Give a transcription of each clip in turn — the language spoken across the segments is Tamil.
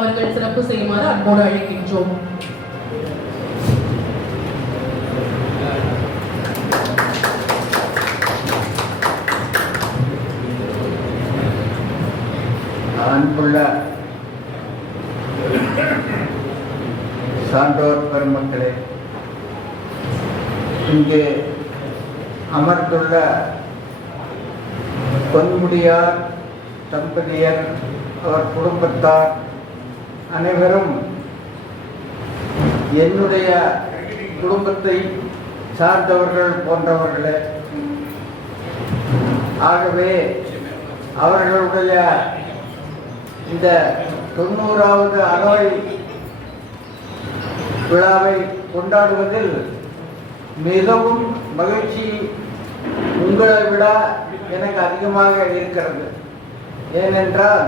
அவர்கள் சிறப்பு செய்யுமாறு அன்போடு அழைக்கின்றோம். அன்புள்ள சான்றோர் பெருமக்களே இங்கே அமர்ந்துள்ள பொன்முடியார் தம்பதியர் அவர் குடும்பத்தார் அனைவரும் என்னுடைய குடும்பத்தை சார்ந்தவர்கள் போன்றவர்களே ஆகவே அவர்களுடைய இந்த தொண்ணூறாவது அறுவை விழாவை கொண்டாடுவதில் மிகவும் மகிழ்ச்சி உங்களை விட எனக்கு அதிகமாக இருக்கிறது. ஏனென்றால்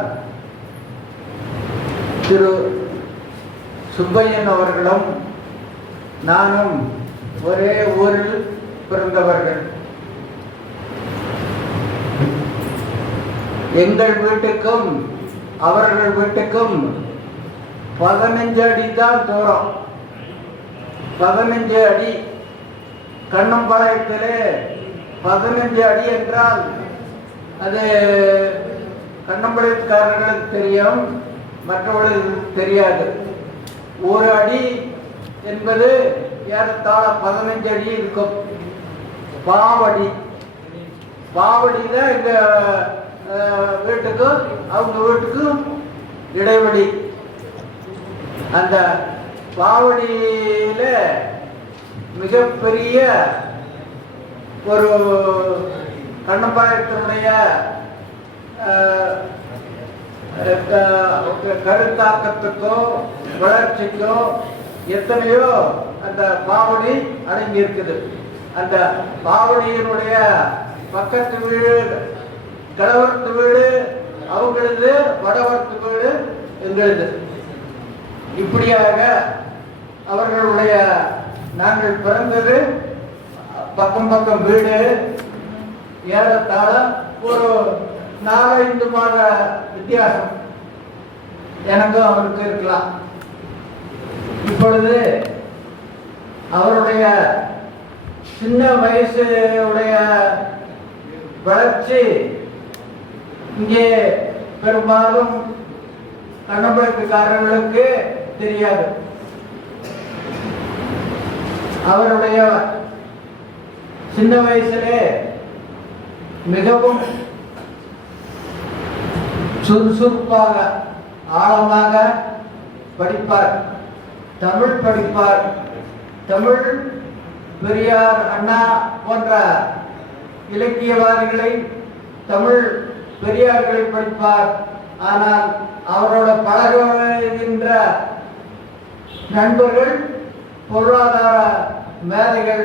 திரு சுப்பையன் அவர்களும் நானும் ஒரே ஊரில் பிறந்தவர்கள். எங்கள் வீட்டுக்கும் அவர்கள் வீட்டுக்கும் பதினஞ்சு அடி தான் தூரம். பதினஞ்சு அடி கண்ணம்பாளையத்திலே பதினஞ்சு அடி என்றால் அது கண்ணம்பாளையத்துக்காரர்களுக்கு தெரியும். மற்றவர்களுக்கு தெரியாது. ஒரு அடி என்பது ஏறத்தாழ பதினஞ்சு அடி இருக்கும். பாவடி. பாவடி தான் எங்க வீட்டுக்கும் அவங்க வீட்டுக்கும் இடைவெளி. அந்த பாவடியில மிகப்பெரிய ஒரு கண்ணம்பாளையத்தினுடைய கருத்தாக்கத்துக்கும் வளர்ச்சிக்கும் எத்தனையோ அந்த பாவடி அடங்கி இருக்குது அந்த பாவடியினுடைய பக்கத்து வீடு கிழவரத்து வீடு அவங்களது வடவரத்து வீடு எங்களது. இப்படியாக அவர்களுடைய நாங்கள் பிறந்தது பக்கம் பக்கம் வீடு ஏறத்தாழ ஒரு நாலஞ்சு மாத வித்தியாசம். எனக்கும் அவருக்கு இருக்கலாம். இப்பொழுது அவருடைய சின்ன வயசு உடைய வளர்ச்சி இங்கே பெரும்பாலும் கண்ணம்பழத்துக்காரர்களுக்கு தெரியாது. அவருடைய சின்ன வயசிலே மிகவும் சுறுசுறுப்பாக ஆழமாக படிப்பார். தமிழ் படிப்பார். தமிழ் பெரியார் அண்ணா போன்ற இலக்கியவாதிகளை தமிழ் பெரியார்களை படிப்பார். ஆனால் அவரோட பழகுகின்ற நண்பர்கள் பொருளாதார மேதைகள்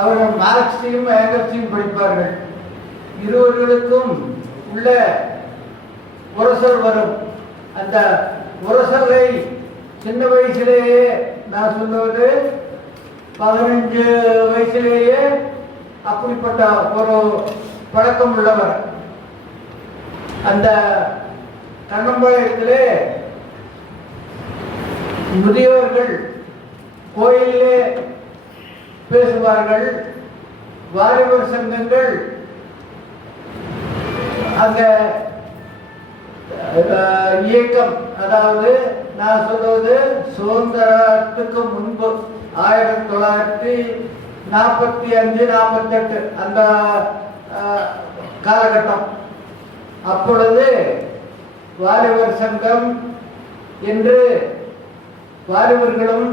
அவர்கள் மார்க்ஸையும் ஏங்கல்ஸையும் படிப்பார்கள். இருவர்களுக்கும் உள்ள உரசல் வரும். அந்த உரசலை சின்ன வயசிலேயே நான் சொன்னது பதினஞ்சு வயசிலேயே அப்படிப்பட்ட ஒரு பழக்கம் உள்ளவர். அந்த கண்ணம்பாளையத்திலே முதியவர்கள் கோயிலே பேசுவார்கள். வாலிபர் சங்கங்கள் அங்கே இயக்கம் அதாவது நான் சொல்வது சுதந்திரத்துக்கு முன்பு ஆயிரத்தி தொள்ளாயிரத்தி நாற்பத்தி அஞ்சு நாற்பத்தெட்டு அந்த காலகட்டம். அப்பொழுது வாலிபர் சங்கம் என்று வாலிபர்களும்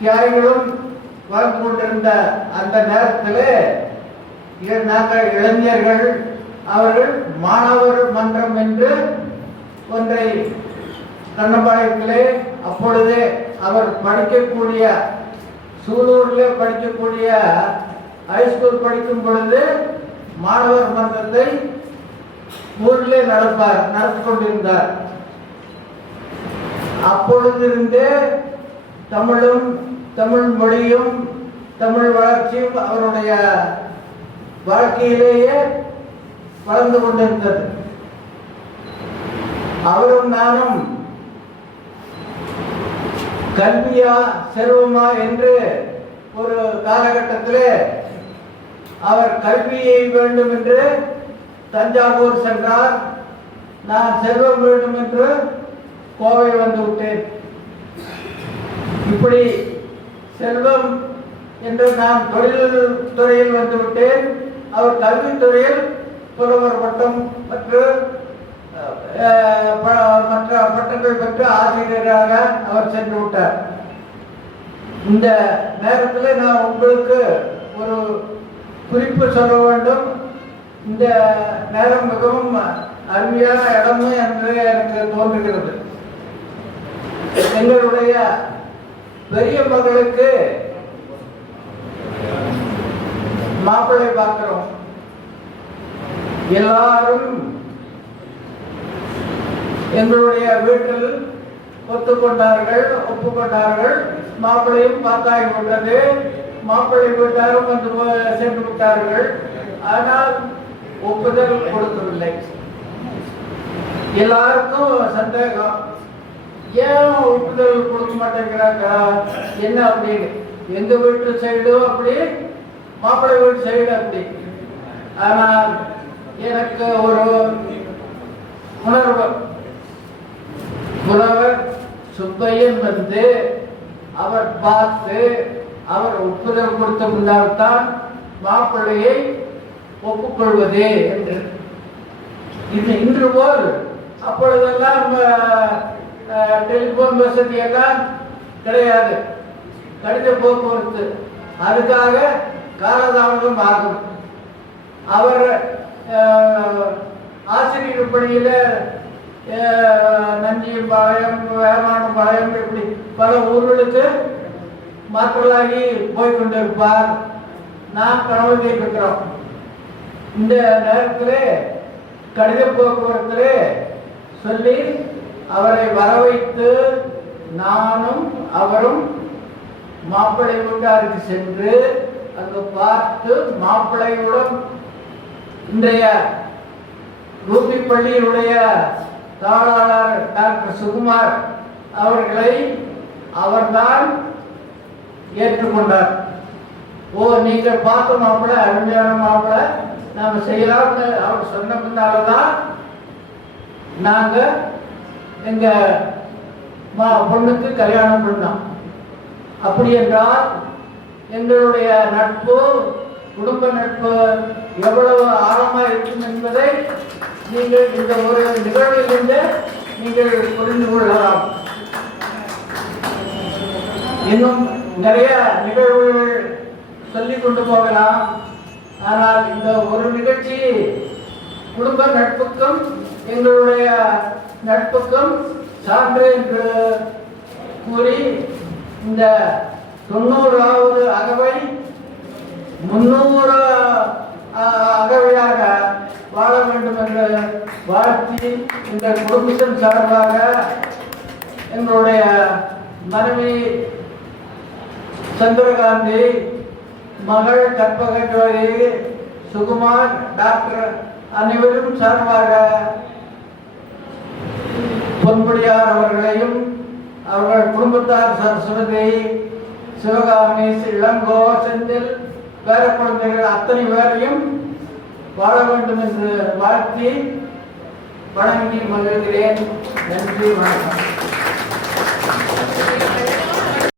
தியாகிகளும் வாழ்ந்து கொண்டிருந்த அந்த நேரத்தில் நாங்கள் இளைஞர்கள் அவர்கள் மாணவர் மன்றம் என்று ஒன்றை கண்ணம்பாளையத்திலே அப்பொழுதே அவர் படிக்கக்கூடிய சூலூரில் படிக்கக்கூடிய ஹைஸ்கூல் படிக்கும் பொழுது மாணவர் மன்றத்தை ஊரிலே நடப்பார் நடத்தி கொண்டிருந்தார். அப்பொழுதிருந்தே தமிழும் தமிழ் மொழியும் தமிழ் வளர்ச்சியும் அவருடைய வாழ்க்கையிலேயே வளர்ந்து கொண்டிருந்தது. அவரும் நானும் கல்வியா செல்வமா என்று ஒரு காலகட்டத்திலே அவர் கல்வியை வேண்டும் என்று தஞ்சாவூர் சென்றார். நான் செல்வம் வேண்டும் என்று கோவை வந்து விட்டேன். இப்படி செல்வம் என்று நான் தொழில் துறையில் வந்து விட்டேன். அவர் கல்வித்துறையில் புலவர் பட்டம் மற்றும் மற்ற பட்டங்கள் பெற்று ஆசிரியராக அவர் சென்று விட்டார். இந்த நேரத்தில் நான் உங்களுக்கு ஒரு குறிப்பு சொல்ல வேண்டும். இந்த நேரம் மிகவும் அருமையான இடம் என்று எனக்கு தோன்றுகிறது. எங்களுடைய பெரிய மகளுக்கு மாப்பிள்ளை பார்க்கிறோம். எல்லாரும் எங்களுடைய வீட்டில் ஒத்துக்கொண்டார்கள் ஒப்புக்கொண்டார்கள். மாப்பிள்ளையும் கொண்டது. மாப்பிள்ளை வீட்டாரும் வந்து போ- சென்று விட்டார்கள். ஆனால் ஒப்புதல் கொடுக்கவில்லை. எல்லாருக்கும் சந்தேகம். ஏன் ஒப்புதல் கொடுக்க மாட்டேங்கிறாங்க? என்ன அப்படின்னு? எங்க வீட்டு சைடும் அப்படி? மாப்பிள்ளை வீட்டு சைடு அப்படி. ஆனால் எனக்கு ஒரு உணர்வு. புலவர் சுப்பையன் வந்து அவர் பார்த்து அவர் ஒப்புதல் கொடுத்த முன்னால்தான் மாப்பிள்ளையை ஒப்புக்கொள்வது என்று. இது இன்று போல் அப்பொழுதெல்லாம் டெலிபோன் வசதி எல்லாம் கிடையாது. கடித போக்குவரத்து. அதுக்காக காலதாமதம் ஆகும். அவர் ஆசிரியர் பணியில் வேமான பாயம் இப்படி பல ஊர்களுக்கு மாற்றலாகி போய் கொண்டிருப்பார். நாம் கனவு கேட்டிருக்கிறோம். இந்த நேரத்தில் கடித போக்குவரத்தில் சொல்லி அவரை வர வைத்து நானும் அவரும் மாப்பிள்ளை வீட்டாருக்கு சென்று அங்கு பார்த்து மாப்பிள்ளையுடன் இன்றைய ரூபி பள்ளியினுடைய தாளாளர் டாக்டர் சுகுமார் அவர்களை அவர்தான் ஏற்றுக்கொண்டார். ஓ நீங்கள் பார்த்த மாப்பிள்ள அருமையான மாப்பிள்ள நாம் செய்யலாம்னு அவர் சொன்ன பின்னால்தான் நாங்கள் எங்கள் மா பொண்ணுக்கு கல்யாணம் பண்ணோம். அப்படி என்றால் எங்களுடைய நட்பு குடும்ப நட்பு எவ்வளவு ஆழமா இருக்கும் என்பதை நீங்கள் இந்த ஒரு நிகழ்விலிருந்து நீங்கள் புரிந்து கொள்ளலாம். இன்னும் நிறைய நிகழ்வுகள் சொல்லி கொண்டு போகலாம். ஆனால் இந்த ஒரு நிகழ்ச்சி குடும்ப நட்புக்கும் எங்களுடைய நட்புக்கும் சான்று என்று கூறி இந்த தொண்ணூறாவது அகவை முன்னூறு அகவையாக வாழ வேண்டும் என்ற வாழ்த்தி இந்த குடும்பத்தின் சார்பாக எங்களுடைய மனைவி சந்திரகாந்தி மகள் கற்பக சுகுமார் டாக்டர் அனைவரும் சார்பாக பொன்முடியார் அவர்களையும் அவர்கள் குடும்பத்தார் சரஸ்வதி சிவகாமி இளங்கோ செந்தில் பேர குழந்தைகள் அத்தனை பேரையும் வாழ வேண்டும் என்று வாழ்த்தி வணங்கி மகிழ்கிறேன். நன்றி வணக்கம்.